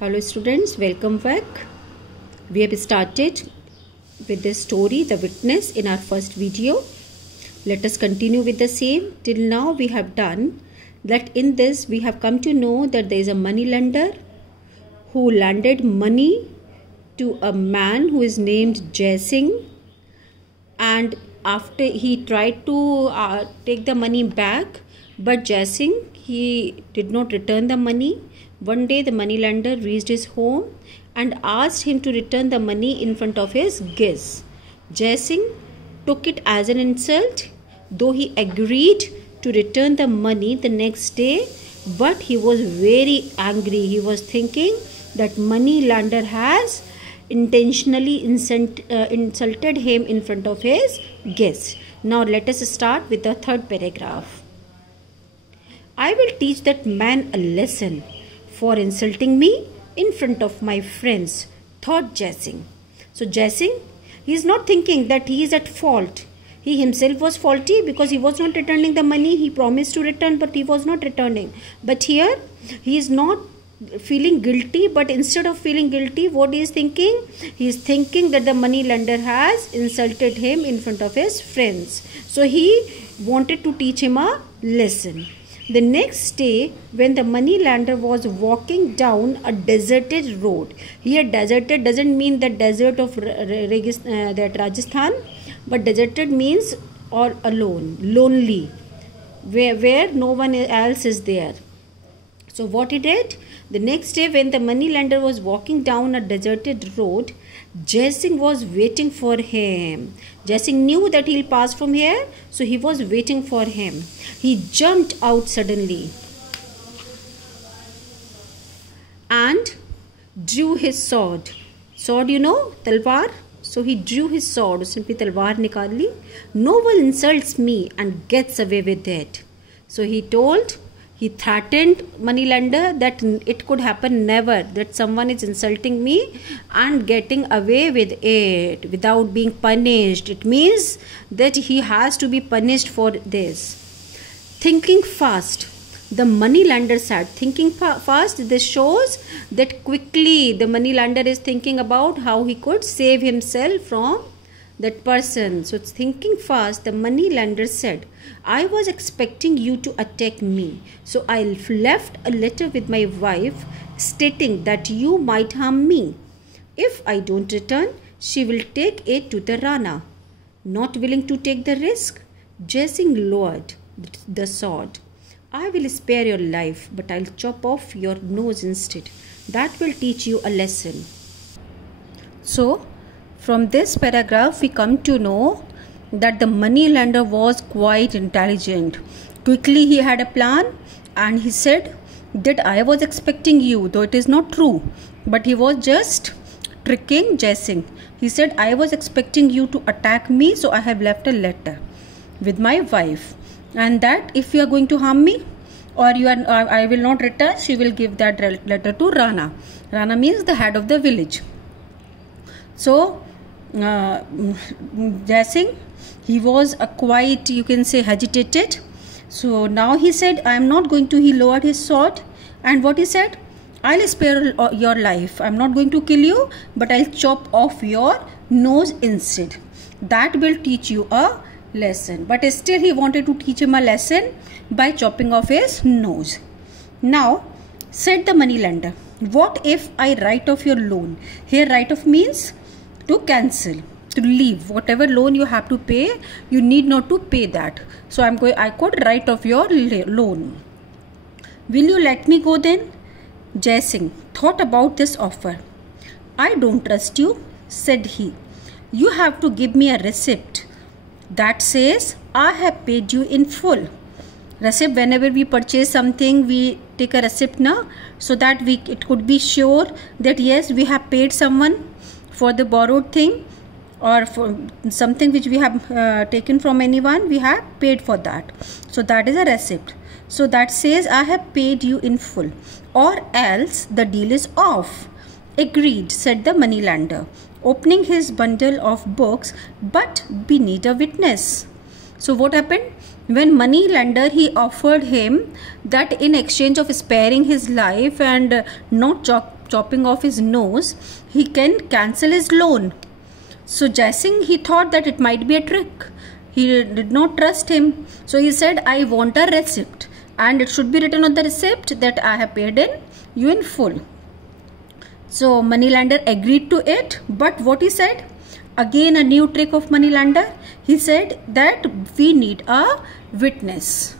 Hello students, welcome back. We have started with the story The Witness in our first video. Let us continue with the same. Till now we have done that. In this we have come to know that there is a money lender who lended money to a man who is named Jai Singh, and after he tried to take the money back, but Jai Singh, he did not return the money. One day the moneylender reached his home and asked him to return the money in front of his guests. Jai Singh took it as an insult, though he agreed to return the money the next day, but he was very angry. He was thinking that moneylender has intentionally insulted him in front of his guests. Now let us start with the third paragraph. I will teach that man a lesson for insulting me in front of my friends, thought Jai Singh. So Jai Singh, he is not thinking that he is at fault. He himself was faulty because he was not returning the money. He promised to return, but he was not returning. But here, he is not feeling guilty, but instead of feeling guilty, what he is thinking? He is thinking that the money lender has insulted him in front of his friends. So he wanted to teach him a lesson. The next day, when the money lender was walking down a deserted road, here deserted doesn't mean the desert of that Rajasthan, but deserted means or alone, lonely, where no one else is there. So what he did? The next day, when the money lender was walking down a deserted road, Jai Singh was waiting for him. Jai Singh knew that he'll pass from here, so he was waiting for him. He jumped out suddenly and drew his sword. Sword, you know, talwar. So he drew his sword. Simply talwar nikal li. No one insults me and gets away with it. So he threatened moneylender that it could happen never, that someone is insulting me and getting away with it without being punished. It means that he has to be punished for this. Thinking fast, the moneylender said. Thinking fast, this shows that quickly the moneylender is thinking about how he could save himself from that person. So it's thinking fast, the moneylender said, I was expecting you to attack me, so I left a letter with my wife stating that you might harm me. If I don't return, she will take it to the Rana. Not willing to take the risk, Jai Singh lowered the sword. I will spare your life, but I'll chop off your nose instead. That will teach you a lesson. So, from this paragraph, we come to know that the money lender was quite intelligent. Quickly, he had a plan and he said that I was expecting you, though it is not true, but he was just tricking Jai Singh. He said, I was expecting you to attack me, so I have left a letter with my wife, and that if you are going to harm me or I will not return, she will give that letter to Rana. Rana means the head of the village. So Jai Singh, he was quite, you can say, agitated. So now he said, I am not going to, he lowered his sword, and what he said, I'll spare your life. I'm not going to kill you, but I'll chop off your nose instead. That will teach you a lesson. But still he wanted to teach him a lesson by chopping off his nose. Now, said the moneylender, what if I write off your loan? Here write off means to cancel, to leave. Whatever loan you have to pay, you need not to pay that. So I could write off your loan. Will you let me go then? Jai Singh thought about this offer. I don't trust you, said he. You have to give me a receipt that says I have paid you in full. Receipt, whenever we purchase something, we take a receipt now, so that it could be sure that yes, we have paid someone for the borrowed thing, or for something which we have taken from anyone, we have paid for that. So that is a receipt. So that says I have paid you in full, or else the deal is off. Agreed, said the moneylender, opening his bundle of books, but we need a witness. So what happened? When money lender, he offered him that in exchange of sparing his life and not chopping off his nose, he can cancel his loan. So Jai Singh, he thought that it might be a trick. He did not trust him. So he said, I want a receipt, and it should be written on the receipt that I have paid you in full. So Moneylender agreed to it, but what he said? Again a new trick of Moneylender. He said that we need a witness.